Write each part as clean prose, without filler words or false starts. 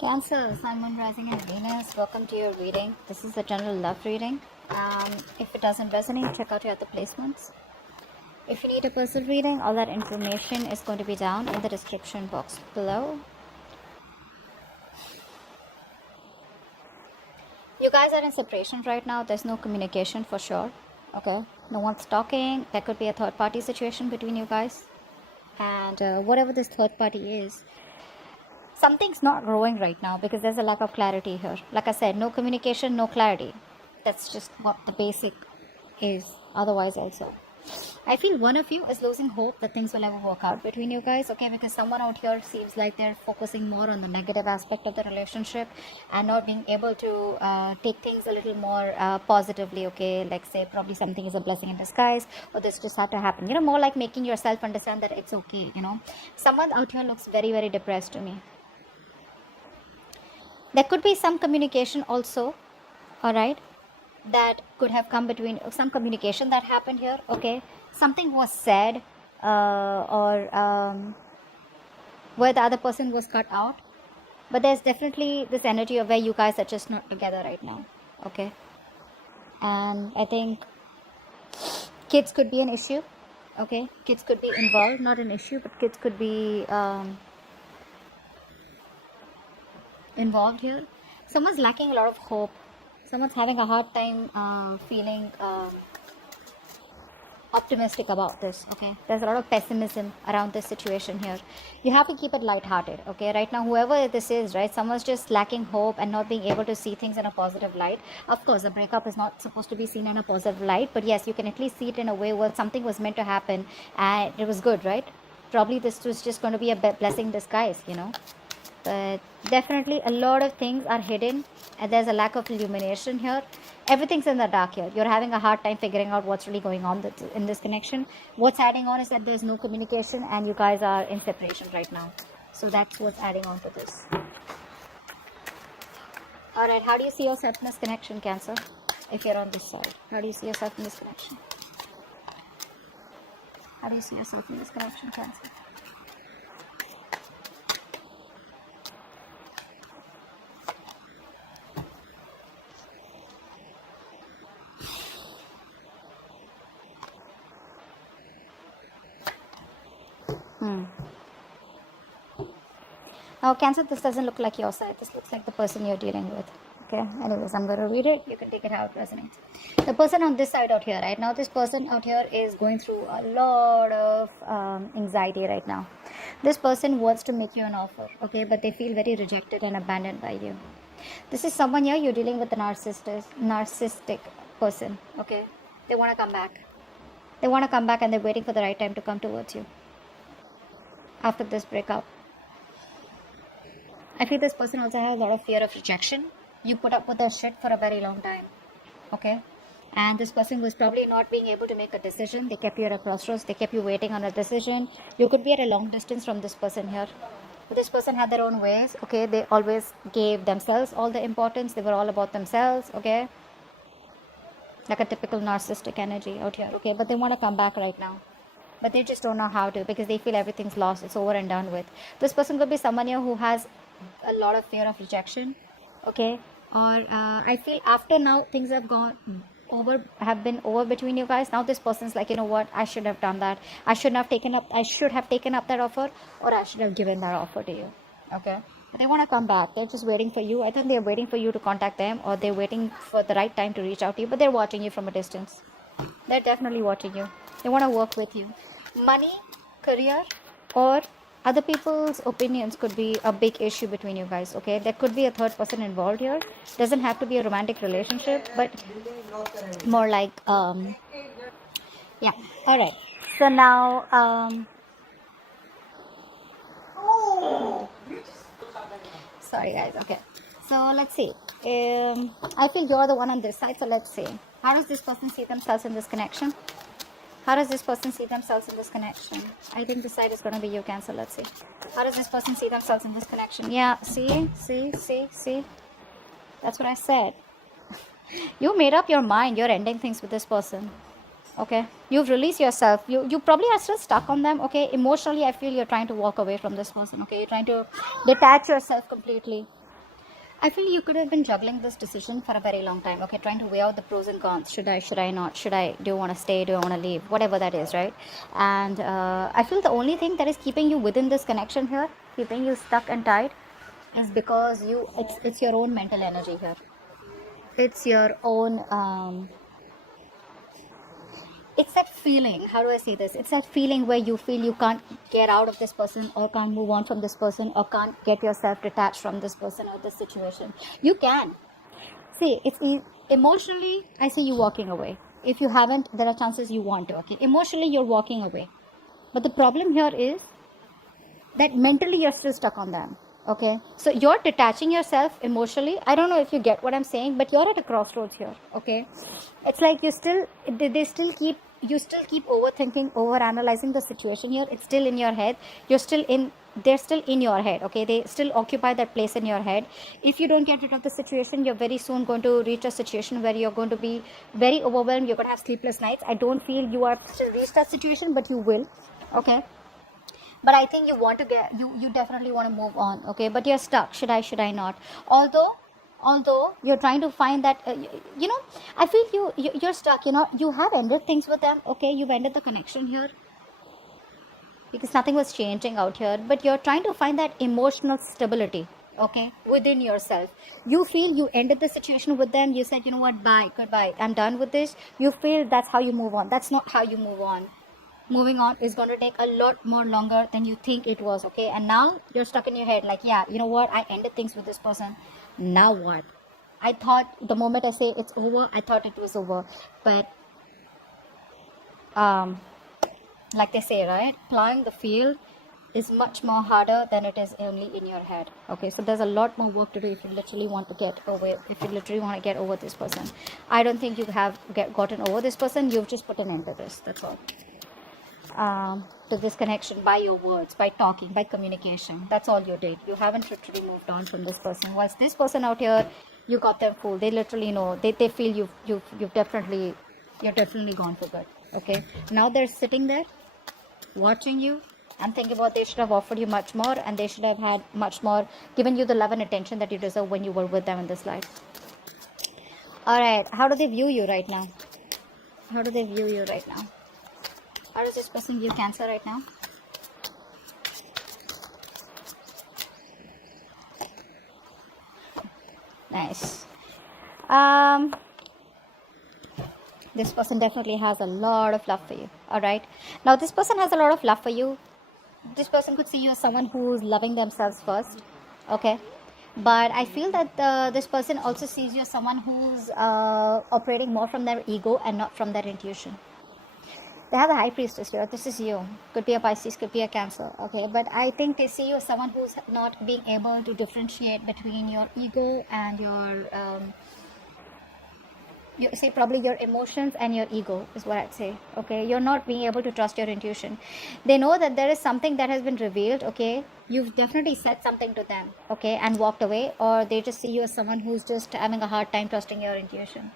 Cancer, Sun, Moon, Rising and Venus, welcome to your reading. This is a general love reading. If it doesn't resonate, check out your other placements. If you need a personal reading, all that information is going to be down in the description box below. You guys are in separation right now. There's no communication for sure. Okay, no one's talking. There could be a third party situation between you guys. And whatever this third party is, something's not growing right now because there's a lack of clarity here. Like I said, no communication, no clarity. That's just what the basic is. Otherwise also, I feel one of you is losing hope that things will ever work out between you guys, okay? Because someone out here seems like they're focusing more on the negative aspect of the relationship and not being able to take things a little more positively, okay? Like say probably something is a blessing in disguise, or this just had to happen. You know, more like making yourself understand that it's okay, you know? Someone out here looks very, very depressed to me. There could be some communication also, all right, that could have come between, some communication that happened here, okay? Something was said or where the other person was cut out. But there's definitely this energy of where you guys are just not together right now, okay? And I think kids could be an issue, okay? Kids could be involved, not an issue, but kids could be involved here. Someone's lacking a lot of hope. Someone's having a hard time feeling optimistic about this, okay? There's a lot of pessimism around this situation here. You have to keep it lighthearted, okay? Right now, whoever this is, right, someone's just lacking hope and not being able to see things in a positive light. Of course, the breakup is not supposed to be seen in a positive light, but yes, you can at least see it in a way where something was meant to happen and it was good, right? Probably this was just going to be a blessing in disguise, you know? But definitely a lot of things are hidden and there's a lack of illumination here. Everything's in the dark here. You're having a hard time figuring out what's really going on in this connection. What's adding on is that there's no communication and you guys are in separation right now. So that's what's adding on to this. Alright, how do you see yourself in this connection, Cancer? If you're on this side, how do you see yourself in this connection? How do you see yourself in this connection, Cancer? Now, Cancer, this doesn't look like your side. This looks like the person you're dealing with. Okay, anyways, I'm going to read it. You can take it how it resonates. The person on this side out here, right now, this person out here is going through a lot of anxiety right now. This person wants to make you an offer, okay, but they feel very rejected and abandoned by you. This is someone here, you're dealing with a narcissistic person, okay? They want to come back. They want to come back and they're waiting for the right time to come towards you after this breakup. I feel this person also has a lot of fear of rejection. You put up with their shit for a very long time, okay? And this person was probably not being able to make a decision. They kept you at a crossroads. They kept you waiting on a decision. You could be at a long distance from this person here. But this person had their own ways, okay? They always gave themselves all the importance. They were all about themselves, okay? Like a typical narcissistic energy out here, okay? But they want to come back right now. But they just don't know how to because they feel everything's lost. It's over and done with. This person could be someone here who has a lot of fear of rejection, okay? Or I feel after now things have been over between you guys. Now this person's like, you know what, I should have done that. I should have taken up that offer, or I should have given that offer to you, okay? But they want to come back. They're just waiting for you. I think they're waiting for you to contact them, or they're waiting for the right time to reach out to you, but they're watching you from a distance. They're definitely watching you. They want to work with you. Money, career, or other people's opinions could be a big issue between you guys, okay? There could be a third person involved here. Doesn't have to be a romantic relationship, but more like, yeah. All right. So now, sorry guys, okay. So let's see. I feel you're the one on this side, so let's see. How does this person see themselves in this connection? How does this person see themselves in this connection? I think this side is going to be you, Cancer. Let's see. How does this person see themselves in this connection? Yeah, see? That's what I said. You made up your mind. You're ending things with this person. Okay? You've released yourself. You probably are still stuck on them. Okay? Emotionally, I feel you're trying to walk away from this person. Okay? You're trying to detach yourself completely. I feel you could have been juggling this decision for a very long time. Okay, trying to weigh out the pros and cons. Should I not? Do I want to stay? Do I want to leave? Whatever that is, right? And I feel the only thing that is keeping you within this connection here, keeping you stuck and tied, is because it's your own mental energy here. It's your own it's that feeling, how do I say this? It's that feeling where you feel you can't get out of this person, or can't move on from this person, or can't get yourself detached from this person or this situation. You can. See, emotionally, I see you walking away. If you haven't, there are chances you want to, okay? Emotionally, you're walking away. But the problem here is that mentally you're still stuck on them, okay? So you're detaching yourself emotionally. I don't know if you get what I'm saying, but you're at a crossroads here, okay? It's like you still keep overthinking, overanalyzing the situation here. It's still in your head. They're still in your head, okay? They still occupy that place in your head. If you don't get rid of the situation, you're very soon going to reach a situation where you're going to be very overwhelmed. You're going to have sleepless nights. I don't feel you are still reached that situation, but you will, okay? But I think you definitely want to move on, okay? But you're stuck. Should I not? Although you're trying to find that, I feel you're stuck. You have ended things with them, okay? You've ended the connection here because nothing was changing out here. But you're trying to find that emotional stability, okay, within yourself. You feel you ended the situation with them. You said, you know what, bye, goodbye, I'm done with this. You feel that's how you move on. That's not how you move on. Moving on is going to take a lot more longer than you think it was, okay? And now you're stuck in your head like, yeah, you know what, I ended things with this person. Now what? I thought the moment I say it's over, I thought it was over. But like they say, right, plowing the field is much more harder than it is only in your head, okay? So there's a lot more work to do if you literally want to get over this person. I don't think you have gotten over this person. You've just put an end to this, that's all. To this connection by your words, by talking, by communication. That's all you did. You haven't literally moved on from this person. Whilst this person out here, you got them fooled. They literally know. They feel you're definitely gone for good. Okay. Now they're sitting there, watching you, and thinking about they should have offered you much more, and they should have had much more, given you the love and attention that you deserve when you were with them in this life. All right. How do they view you right now? How do they view you right now? How does this person view Cancer right now? Nice. This person definitely has a lot of love for you. Alright. Now this person has a lot of love for you. This person could see you as someone who's loving themselves first. Okay. But I feel that this person also sees you as someone who's operating more from their ego and not from their intuition. They have a high priestess here. This is you. Could be a Pisces, could be a Cancer. Okay, but I think they see you as someone who's not being able to differentiate between your ego and probably your emotions and your ego is what I'd say. Okay, you're not being able to trust your intuition. They know that there is something that has been revealed. Okay, you've definitely said something to them. Okay, and walked away, or they just see you as someone who's just having a hard time trusting your intuition.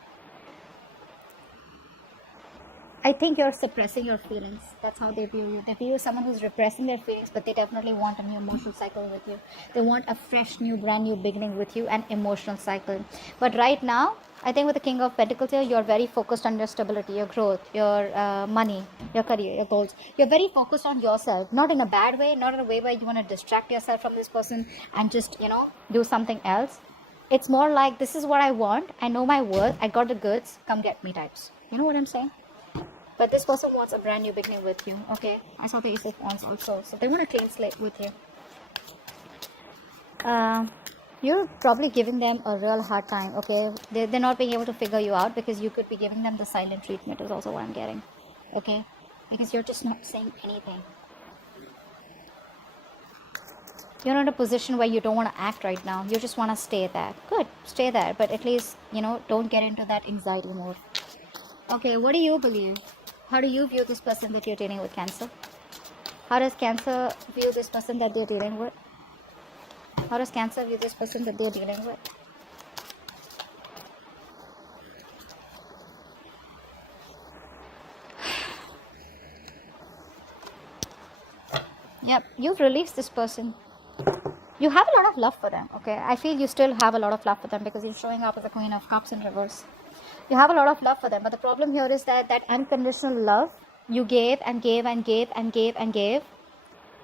I think you're suppressing your feelings. That's how they view you. They view you as someone who's repressing their feelings, but they definitely want a new emotional cycle with you. They want a fresh, new, brand new beginning with you, an emotional cycle. But right now, I think with the King of Pentacles here, you're very focused on your stability, your growth, your money, your career, your goals. You're very focused on yourself, not in a bad way, not in a way where you want to distract yourself from this person and just, do something else. It's more like, this is what I want. I know my worth. I got the goods. Come get me types. You know what I'm saying? But this person wants a brand new beginning with you, okay? I saw the Ace of Wands also. So they want a clean slate with you. You're probably giving them a real hard time, okay? They're not being able to figure you out because you could be giving them the silent treatment is also what I'm getting, okay? Because you're just not saying anything. You're in a position where you don't want to act right now. You just want to stay there. Good, stay there. But at least, don't get into that anxiety mode. Okay, what do you believe? How do you view this person that you're dealing with, Cancer? How does Cancer view this person that they're dealing with? How does Cancer view this person that they're dealing with? Yep, you've released this person. You have a lot of love for them, okay? I feel you still have a lot of love for them because you're showing up as the Queen of Cups in reverse. You have a lot of love for them, but the problem here is that that unconditional love you gave and gave and gave and gave and gave,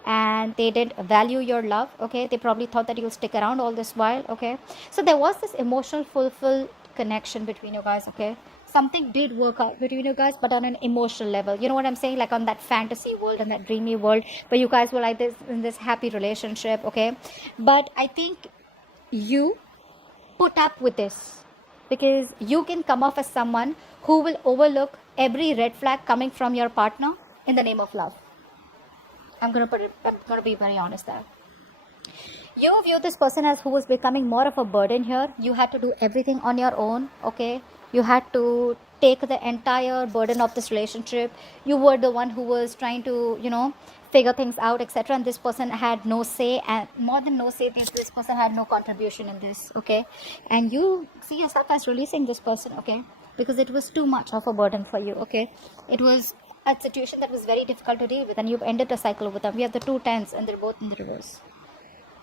and they didn't value your love, okay? They probably thought that you'll stick around all this while, okay? So there was this emotional fulfilled connection between you guys, okay? Something did work out between you guys, but on an emotional level. You know what I'm saying? Like on that fantasy world and that dreamy world where you guys were like this in this happy relationship, okay? But I think you put up with this because you can come off as someone who will overlook every red flag coming from your partner in the name of love. I'm gonna be very honest there. You view this person as who was becoming more of a burden here. You had to do everything on your own, okay? You had to take the entire burden of this relationship. You were the one who was trying to, you know, figure things out, etc. And this person had no say, and more than no say, this person had no contribution in this, okay? And you see yourself as releasing this person, okay? Because it was too much of a burden for you, okay? It was a situation that was very difficult to deal with, and you've ended the cycle with them. We have the 2 tens and they're both in the reverse,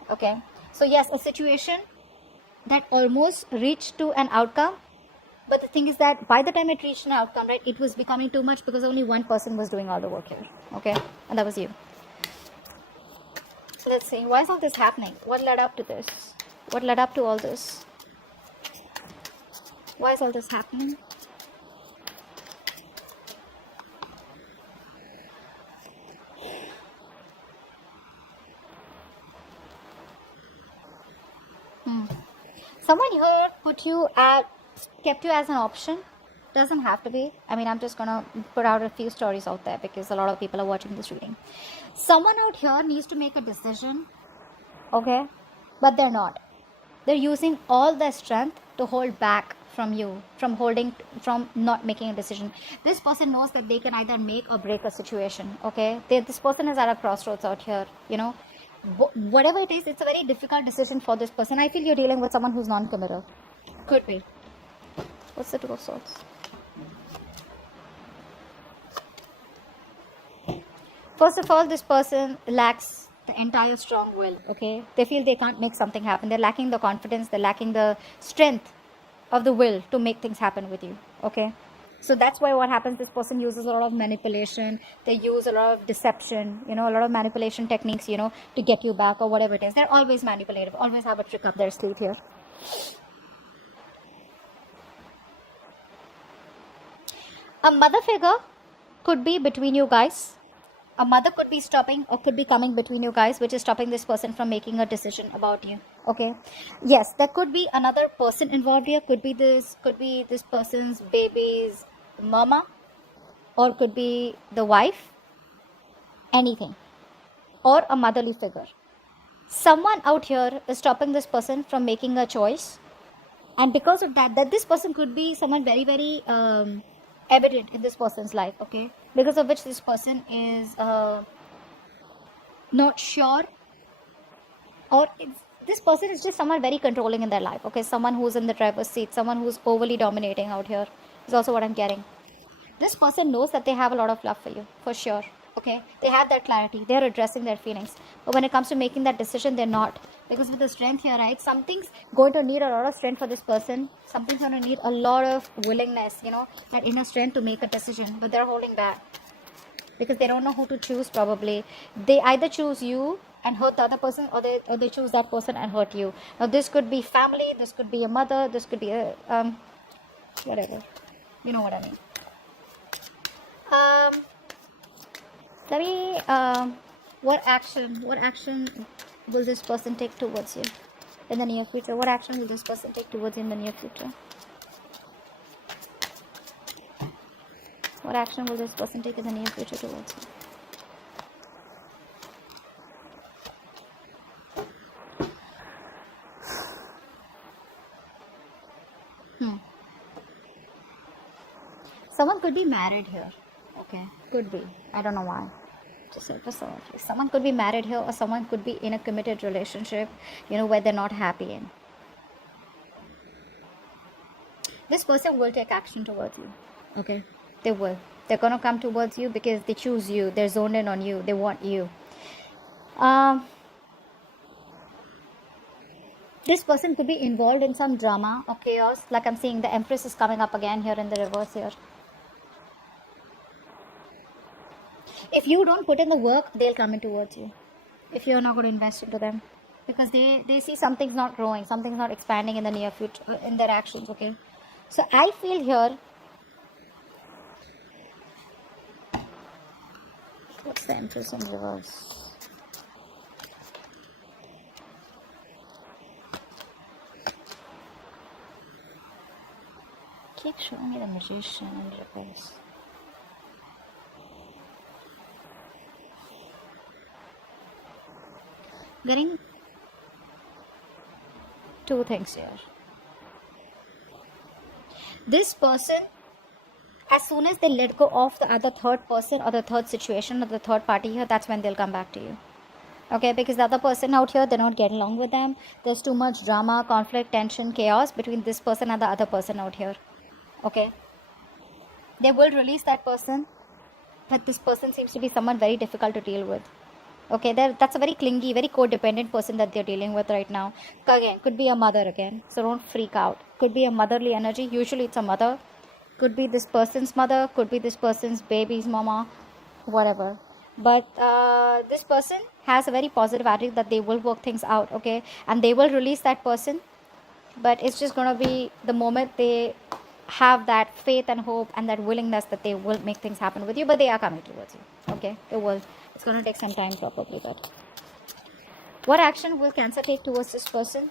okay? So yes, a situation that almost reached to an outcome, but the thing is that by the time it reached an outcome, right, it was becoming too much because only one person was doing all the work here, okay? And that was you. So let's see, why is all this happening? What led up to this? What led up to all this? Why is all this happening? Someone here kept you as an option. Doesn't have to be. I mean, I'm just gonna put out a few stories out there because a lot of people are watching this reading. Someone out here needs to make a decision, okay? But they're not. They're using all their strength to hold back from you, from not making a decision. This person knows that they can either make or break a situation, okay? This person is at a crossroads out here, you know? Whatever it is, it's a very difficult decision for this person. I feel you're dealing with someone who's non-committal. Could be. What's the 2 of Swords? First of all, this person lacks the entire strong will, okay? They feel they can't make something happen. They're lacking the confidence. They're lacking the strength of the will to make things happen with you, okay? So that's why what happens, this person uses a lot of manipulation. They use a lot of deception, you know, a lot of manipulation techniques, you know, to get you back or whatever it is. They're always manipulative, always have a trick up their sleeve here. A mother figure could be between you guys. A mother could be stopping or could be coming between you guys, which is stopping this person from making a decision about you, okay? Yes, there could be another person involved here. Could be this person's baby's mama, or could be the wife, anything, or a motherly figure. Someone out here is stopping this person from making a choice, and because of that this person could be someone very, very evident in this person's life, okay? Because of which this person is not sure, or this person is just someone very controlling in their life, okay? Someone who's in the driver's seat, someone who's overly dominating out here is also what I'm getting. This person knows that they have a lot of love for you, for sure, okay? They have that clarity. They're addressing their feelings. But when it comes to making that decision, they're not. Because with the strength here, right, something's going to need a lot of strength for this person. Something's going to need a lot of willingness, you know, that inner strength to make a decision. But they're holding back because they don't know who to choose probably. They either choose you and hurt the other person, or they choose that person and hurt you. Now, this could be family. This could be a mother. This could be a, whatever. You know what I mean. Let me, what action will this person take towards you in the near future? What action will this person take towards you in the near future? What action will this person take in the near future towards you? Someone could be married here. Okay, could be. I don't know why. Just someone could be married here, or someone could be in a committed relationship, you know, where they're not happy in. This person will take action towards you. Okay, they will. They're gonna come towards you because they choose you. They're zoned in on you. They want you. This person could be involved in some drama or chaos. Like I'm seeing the Empress is coming up again here in the reverse here. If you don't put in the work, they'll come in towards you. If you're not going to invest into them. Because they see something's not growing, something's not expanding in the near future, in their actions, okay? So I feel here, what's the Empress in reverse? Keep showing me the Magician in reverse. Getting two things here. This person, as soon as they let go of the other third person or the third situation or the third party here, that's when they'll come back to you. Okay, because the other person out here, they're not getting along with them. There's too much drama, conflict, tension, chaos between this person and the other person out here. Okay, they will release that person, but this person seems to be someone very difficult to deal with. Okay, that's a very clingy, very codependent person that they're dealing with right now. Again, could be a mother again, so don't freak out. Could be a motherly energy. Usually it's a mother. Could be this person's mother, could be this person's baby's mama, whatever. But this person has a very positive attitude that they will work things out, okay? And they will release that person. But it's just going to be the moment they have that faith and hope and that willingness that they will make things happen with you. But they are coming towards you, okay? They will. It's going to take some time probably. But what action will Cancer take towards this person?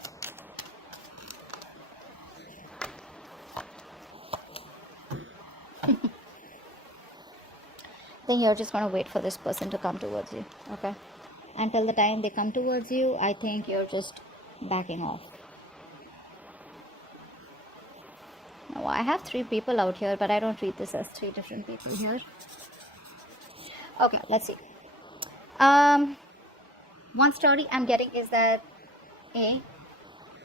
Then you're just going to wait for this person to come towards you, okay? Until the time they come towards you, I think you're just backing off. Now, I have 3 people out here, but I don't read this as 3 different people here. Okay, let's see. One story I'm getting is that A,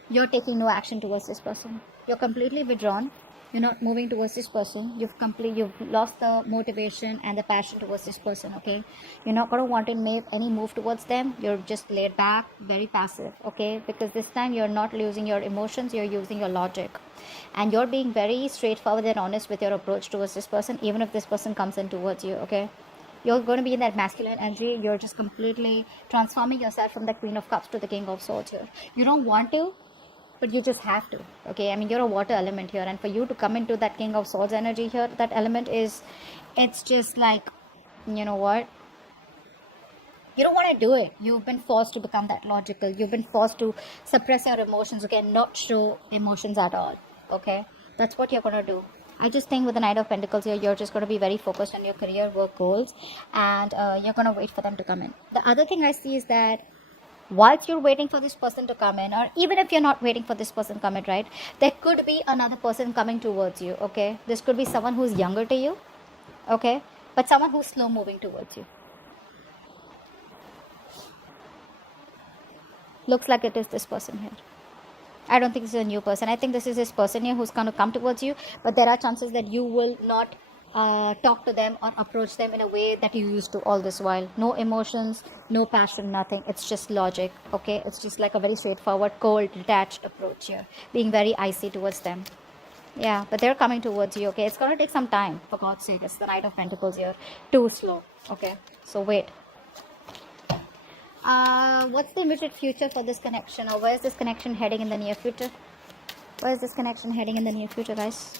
you're taking no action towards this person. You're completely withdrawn. You're not moving towards this person. You've lost the motivation and the passion towards this person, okay? You're not going to want to make any move towards them. You're just laid back, very passive, okay? Because this time you're not using your emotions, you're using your logic. And you're being very straightforward and honest with your approach towards this person, even if this person comes in towards you, okay? You're going to be in that masculine energy. You're just completely transforming yourself from the Queen of Cups to the King of Swords here. You don't want to, but you just have to, okay? I mean, you're a water element here, and for you to come into that King of Swords energy here, that element is, it's just like, you know what? You don't want to do it. You've been forced to become that logical. You've been forced to suppress your emotions, okay? Not show emotions at all, okay? That's what you're going to do. I just think with the Knight of Pentacles here, you're just going to be very focused on your career, work goals, and you're going to wait for them to come in. The other thing I see is that whilst you're waiting for this person to come in, or even if you're not waiting for this person to come in, right, there could be another person coming towards you, okay? This could be someone who's younger to you, okay? But someone who's slow moving towards you. Looks like it is this person here. I don't think this is a new person. I think this is this person here who's going to come towards you, but there are chances that you will not talk to them or approach them in a way that you used to all this while. No emotions, no passion, nothing. It's just logic, okay? It's just like a very straightforward, cold, detached approach here, being very icy towards them. Yeah, but they're coming towards you, okay? It's going to take some time, for God's sake. It's the Knight of Pentacles here. Too slow, okay? So wait. What's the immediate future for this connection, or where is this connection heading in the near future? Where is this connection heading in the near future, guys?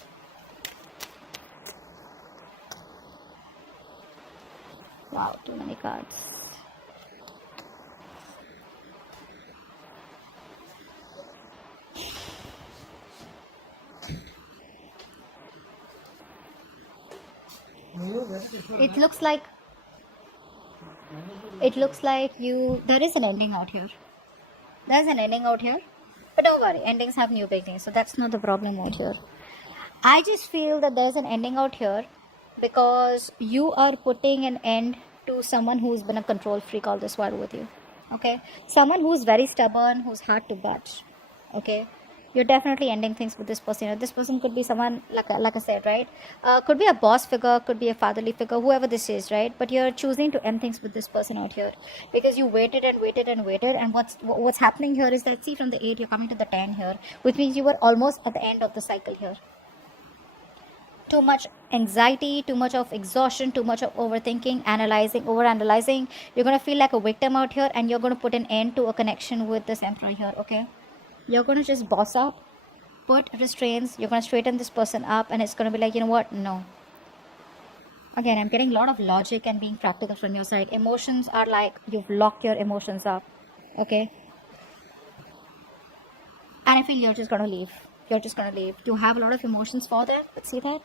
Wow, too many cards. It looks like there is an ending out here. There's an ending out here. But don't worry, endings have new beginnings, so that's not the problem out here. I just feel that there's an ending out here because you are putting an end to someone who's been a control freak all this while with you. Okay? Someone who's very stubborn, who's hard to budge. Okay? You're definitely ending things with this person. You know, this person could be someone, like I said, right? Could be a boss figure, could be a fatherly figure, whoever this is, right? But you're choosing to end things with this person out here because you waited and waited and waited. And what's happening here is that, see, from the 8, you're coming to the 10 here, which means you were almost at the end of the cycle here. Too much anxiety, too much of exhaustion, too much of overthinking, analyzing, overanalyzing. You're going to feel like a victim out here, and you're going to put an end to a connection with this emperor here, okay? You're going to just boss up, put restraints, you're going to straighten this person up, and it's going to be like, you know what, no. Again, I'm getting a lot of logic and being practical from your side. Emotions are like, you've locked your emotions up, okay? And I feel you're just going to leave. You're just going to leave. You have a lot of emotions for them, but see that?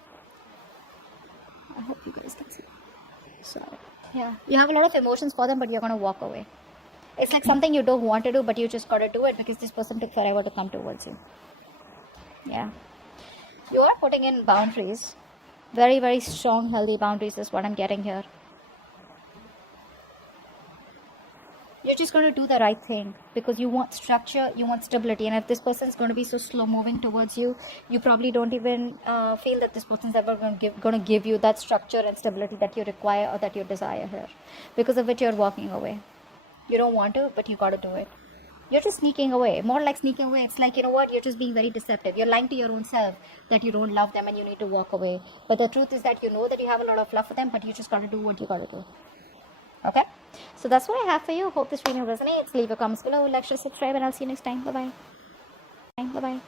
I hope you guys can see. So, yeah. You have a lot of emotions for them, but you're going to walk away. It's like something you don't want to do, but you just got to do it because this person took forever to come towards you. Yeah. You are putting in boundaries. Very, very strong, healthy boundaries is what I'm getting here. You're just going to do the right thing because you want structure, you want stability. And if this person is going to be so slow moving towards you, you probably don't even feel that this person is ever going to give you that structure and stability that you require or that you desire here. Because of which you're walking away. You don't want to, but you got to do it. You're just sneaking away. More like sneaking away. It's like, you know what, you're just being very deceptive. You're lying to your own self that you don't love them and you need to walk away. But the truth is that you know that you have a lot of love for them, but you just got to do what you got to do. Okay, so that's what I have for you. Hope this video resonates. Leave your comments below, like, share, subscribe, and I'll see you next time. Bye bye. Bye bye.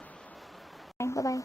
Bye bye.